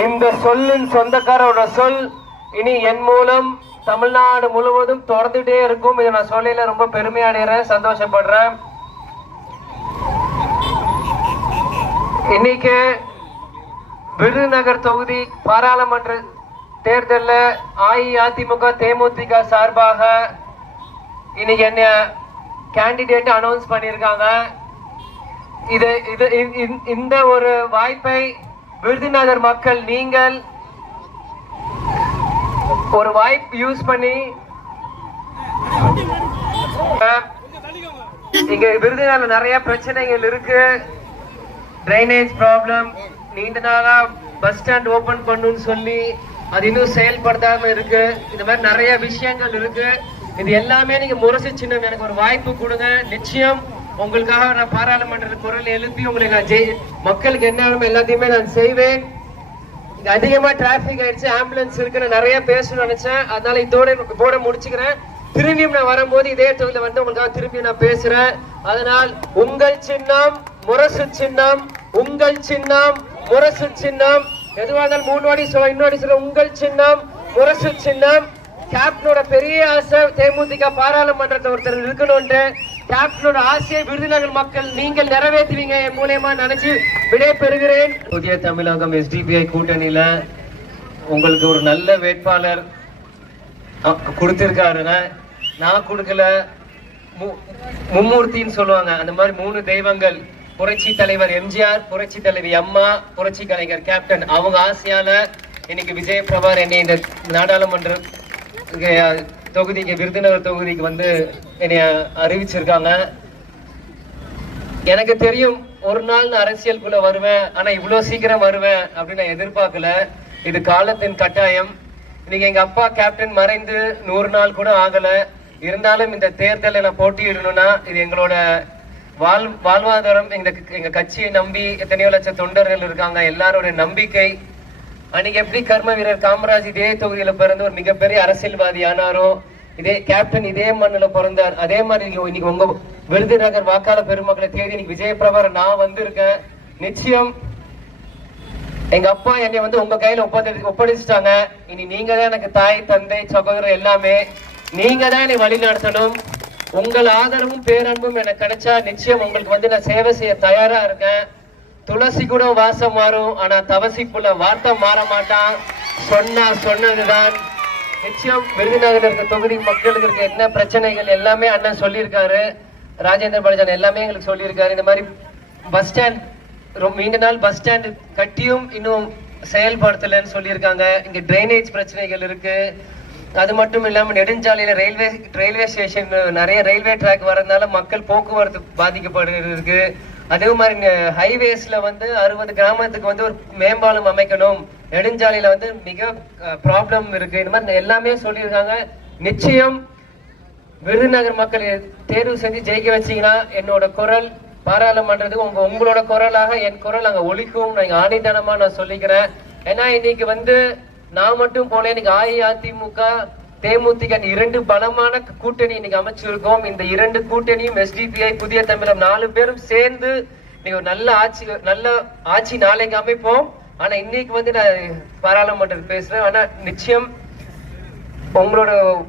இந்த சொல்லின் சொந்தக்காரோட சொல் இனி என் மூலம் தமிழ்நாடு முழுவதும் தொடர்ந்துட்டே இருக்கும். இதை நான் சொல்லையில ரொம்ப பெருமை சந்தோஷப்படுறேன். இன்னைக்கு விருதுநகர் தொகுதி பாராளுமன்ற தேர்தலில் அஇஅதிமுக தேமுதிக சார்பாக இன்னைக்கு என்ன கேண்டிடேட் அனௌன்ஸ் பண்ணியிருக்காங்க. இது இது இந்த ஒரு வாய்ப்பை விருதுநகர் மக்கள் நீங்கள் ஒரு வாய்ப்பு யூஸ் பண்ணி இங்க விருதுநகர்ல நிறைய பிரச்சனைகள் இருக்கு. ட்ரைனேஜ் ப்ராப்ளம் நீண்ட நாளா பஸ் ஸ்டாண்ட் ஓபன் பண்ணுன்னு சொல்லி அது இன்னும் செயல்படுத்தாம இருக்கு. இந்த மாதிரி நிறைய விஷயங்கள் இருக்கு. இது எல்லாமே நீங்க முரசு சின்னம் எனக்கு ஒரு வாய்ப்பு கொடுங்க. நிச்சயம் உங்களுக்காக நான் பாராளுமன்ற குரல் எழுப்பி உங்களுக்கு நான் ஜெய் மக்களுக்கு என்ன எல்லாத்தையுமே நான் செய்வேன். இங்க அதிகமா டிராபிக் ஆயிடுச்சு ஆம்புலன்ஸ் இருக்கு நான் நிறைய பேசணும்னு நினைச்சேன். அதனால இதோட போட முடிச்சுக்கிறேன். திரும்பியும் நான் வரும்போது இதே தொகுதியில வந்து உங்களுக்காக திரும்பி நான் பேசுறேன். அதனால் உங்கள் சின்னம் முரசு சின்னம் உங்கள் சின்னம் முரசு சின்னம். எதுவாக இருந்தாலும் மூணு வாடி சொல்ல இன்னொரு சொல்ல உங்கள் சின்னம் முரசு சின்னம். கேப்டனோட பெரிய ஆசை தேமுதிக பாராளுமன்றத்தை ஒருத்தர் இருக்கணும்ட்டு கேப்டனோட ஆசையை விருதுநகர் மக்கள் நீங்கள் நிறைவேற்றுவீங்க என் மூலியமா நினைச்சு விடை பெறுகிறேன். புதிய தமிழகம் எஸ்டிபிஐ கூட்டணியில உங்களுக்கு ஒரு நல்ல வேட்பாளர் கொடுத்திருக்காருன்னா நான் கொடுக்கல மு- மும்மூர்த்தின்னு சொல்லுவாங்க. அந்த மாதிரி மூணு தெய்வங்கள் புரட்சி தலைவர் எம்ஜிஆர் புரட்சி தலைவி அம்மா புரட்சி கலைஞர் கேப்டன். அவங்க ஆசையால இன்னைக்கு விஜய் பிரபார் என்னை இந்த நாடாளுமன்ற தொகுதிக்கு விருதுநகர் தொகுதிக்கு வந்து என்னைய அறிவிச்சிருக்காங்க. எனக்கு தெரியும் ஒரு நாள் நான் அரசியலுக்குள்ள வருவேன் ஆனா இவ்வளவு சீக்கிரம் வருவேன் அப்படின்னு நான் எதிர்பார்க்கல. இது காலத்தின் கட்டாயம். இன்னைக்கு எங்க அப்பா கேப்டன் மறைந்து நூறு நாள் கூட ஆகல. இருந்தாலும் இந்த தேர்தலில் நான் போட்டியிடணும்னா இது எங்களோட வாழ் வாழ்வாதாரம் எங்க எங்க கட்சியை நம்பி எத்தனையோ லட்சம் தொண்டர்கள் இருக்காங்க. எல்லாரோட நம்பிக்கை. அன்னைக்கு எப்படி கர்ம வீரர் காமராஜ் இதே தொகுதியில பிறந்து ஒரு மிகப்பெரிய அரசியல்வாதி ஆனாரோ இதே கேப்டன் இதே மண்ணில் பிறந்தார். அதே மாதிரி இன்னைக்கு உங்க விருதுநகர் வாக்காளர் பெருமக்களை தேடி இன்னைக்கு விஜயபிரபர் நான் வந்திருக்கேன். நிச்சயம் எங்க அப்பா என்னை வந்து உங்க கையில ஒப்படை ஒப்படைச்சிட்டாங்க. இனி நீங்க தான் எனக்கு தாய் தந்தை சகோதரர் எல்லாமே. நீங்க தான் என்னை வழி நடத்தணும். உங்கள் ஆதரவும் பேரன்பும் எனக்கு கிடைச்சா நிச்சயம் உங்களுக்கு வந்து நான் சேவை செய்ய தயாரா இருக்கேன். துளசி கூட வாசம் மாறும் ஆனா தவசிக்குள்ள வார்த்தை மாற மாட்டான். சொன்னா சொன்னதுதான். நிச்சயம் விருதுநகர் இருக்க தொகுதி மக்களுக்கு இருக்க என்ன பிரச்சனைகள் எல்லாமே அண்ணன் சொல்லியிருக்காரு. ராஜேந்திர பாலாஜன் எல்லாமே எங்களுக்கு சொல்லியிருக்காரு. இந்த மாதிரி பஸ் ஸ்டாண்ட் ரொம்ப நீண்ட நாள் பஸ் ஸ்டாண்ட் கட்டியும் இன்னும் செயல்படுத்தலைன்னு சொல்லியிருக்காங்க. இங்க டிரைனேஜ் பிரச்சனைகள் இருக்கு. அது மட்டும் இல்லாம நெடுஞ்சாலையில ரயில்வே ரயில்வே ஸ்டேஷன் நிறைய ரயில்வே ட்ராக் வரதுனால மக்கள் போக்குவரத்து பாதிக்கப்படுகிறது. இருக்கு அதே மாதிரி ஹைவேஸ்ல வந்து அறுபது கிராமத்துக்கு வந்து ஒரு மேம்பாலம் அமைக்கணும். நெடுஞ்சாலையில வந்து மிக ப்ராப்ளம் இருக்கு. இந்த மாதிரி எல்லாமே சொல்லியிருக்காங்க. நிச்சயம் விருதுநகர் மக்கள் தேர்வு செஞ்சு ஜெயிக்க வச்சீங்கன்னா என்னோட குரல் பாராளுமன்றத்துக்கு உங்க உங்களோட குரலாக என் குரல் அங்க ஒழிக்கும் நான் ஆணித்தனமா நான் சொல்லிக்கிறேன். ஏன்னா இன்னைக்கு வந்து நான் மட்டும் போல இன்னைக்கு அஇஅதிமுக தேமுதிக இரண்டு பலமான கூட்டணி இன்னைக்கு அமைச்சிருக்கோம். இந்த இரண்டு கூட்டணியும் எஸ்டிபிஐ புதிய தமிழகம் நாலு பேரும் சேர்ந்து நீங்க ஒரு நல்ல ஆட்சி நல்ல ஆட்சி நாளைக்கு அமைப்போம். ஆனா இன்னைக்கு வந்து நான் பாராளுமன்றத்தில் பேசுறேன். ஆனா நிச்சயம் உங்களோட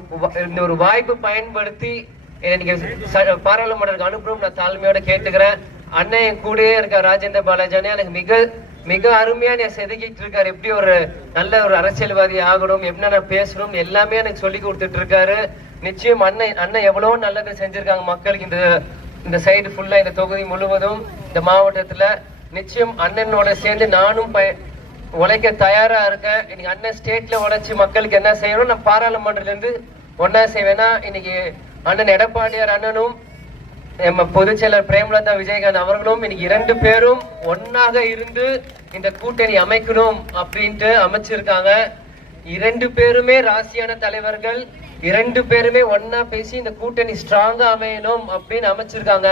இந்த ஒரு வாய்ப்பு பயன்படுத்தி நீங்க ச- பாராளுமன்றத்துக்கு அனுப்பணும் நான் தாழ்மையோட கேட்டுக்கிறேன். அண்ணன் என் கூடயே இருக்க ராஜேந்திர பாலாஜானே எனக்கு மிக மிக அருமையா என்னை செதுக்கிட்டு இருக்காரு. எப்படி ஒரு நல்ல ஒரு அரசியல்வாதி ஆகணும் என்ன பேசணும் எல்லாமே எனக்கு சொல்லி கொடுத்துட்டு இருக்காரு. நிச்சயம் அண்ணன் அண்ணன் எவ்வளவு நல்லது செஞ்சிருக்காங்க மக்களுக்கு. இந்த இந்த சைடு ஃபுல்லா இந்த தொகுதி முழுவதும் இந்த மாவட்டத்துல. நிச்சயம் அண்ணனோட சேர்ந்து நானும் உழைக்க தயாரா இருக்கேன். இன்னைக்கு அண்ணன் ஸ்டேட்ல உழைச்சி மக்களுக்கு என்ன செய்யணும் நான் பாராளுமன்றத்துல இருந்து ஒன்னா செய்வேன்னா இன்னைக்கு அண்ணன் எடப்பாடியார் அண்ணனும் நம்ம பொதுச் செயலர் பிரேமலதா விஜயகாந்த் அவர்களும் இன்னைக்கு இரண்டு பேரும் ஒன்னாக இருந்து இந்த கூட்டணி அமைக்கணும் அப்படின்ட்டு அமைச்சிருக்காங்க. இரண்டு பேருமே ராசியான தலைவர்கள் இரண்டு பேருமே ஒன்னா பேசி இந்த கூட்டணி ஸ்ட்ராங்கா அமையணும் அப்படின்னு அமைச்சிருக்காங்க.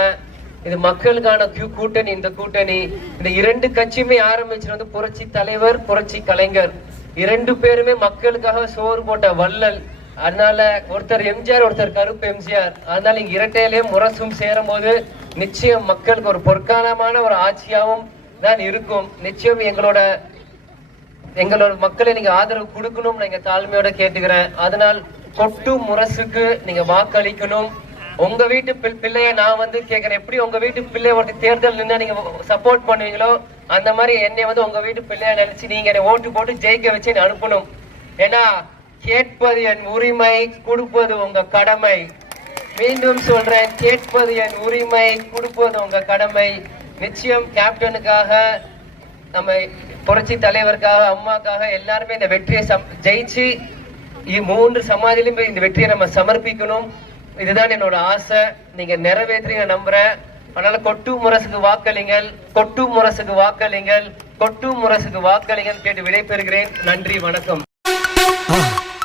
இது மக்களுக்கான கூட்டணி இந்த கூட்டணி. இந்த இரண்டு கட்சியுமே ஆரம்பிச்சது வந்து புரட்சி தலைவர் புரட்சி கலைஞர். இரண்டு பேருமே மக்களுக்காக சோறு போட்ட வள்ளல். அதனால ஒருத்தர் எம்ஜிஆர் ஒருத்தர் கருப்பு எம்ஜிஆர் அதனால இங்க இரட்டையிலேயே முரசும் சேரும் போது நிச்சயம் மக்களுக்கு ஒரு பொற்காலமான ஒரு ஆட்சியாகவும் தான் இருக்கும். நிச்சயம் எங்களோட எங்களோட மக்களை நீங்க ஆதரவு கொடுக்கணும் நீங்க தாழ்மையோட கேட்டுக்கிறேன். அதனால் கொட்டு முரசுக்கு நீங்க வாக்களிக்கணும். உங்க வீட்டு பிள்- பிள்ளைய நான் வந்து கேக்குறேன் எப்படி உங்க வீட்டு பிள்ளைய ஒருத்தர் தேர்தல் நின்று நீங்க சப்போர்ட் பண்ணுவீங்களோ அந்த மாதிரி என்னை வந்து உங்க வீட்டு பிள்ளைய நினைச்சு நீங்க என்னை ஓட்டு போட்டு ஜெயிக்க வச்சு அனுப்பணும். ஏன்னா கேட்பது என் உரிமை கொடுப்பது உங்க கடமை. மீண்டும் சொல்றேன் கேட்பது என் உரிமை கொடுப்பது உங்க கடமை. நிச்சயம் கேப்டனுக்காக நம்ம புரட்சி தலைவருக்காக அம்மாக்காக எல்லாருமே இந்த வெற்றியை சம்- ஜெயிச்சு மூன்று சமாதியிலும் இந்த வெற்றியை நம்ம சமர்ப்பிக்கணும். இதுதான் என்னோட ஆசை. நீங்க நிறைவேற்றுங்க நம்புறேன். அதனால கொட்டு முரசுக்கு வாக்களிங்கள் கொட்டு முரசுக்கு வாக்களிங்கள் கொட்டு முரசுக்கு வாக்களிங்கள் கேட்டு விடைபெறுகிறேன். நன்றி வணக்கம்.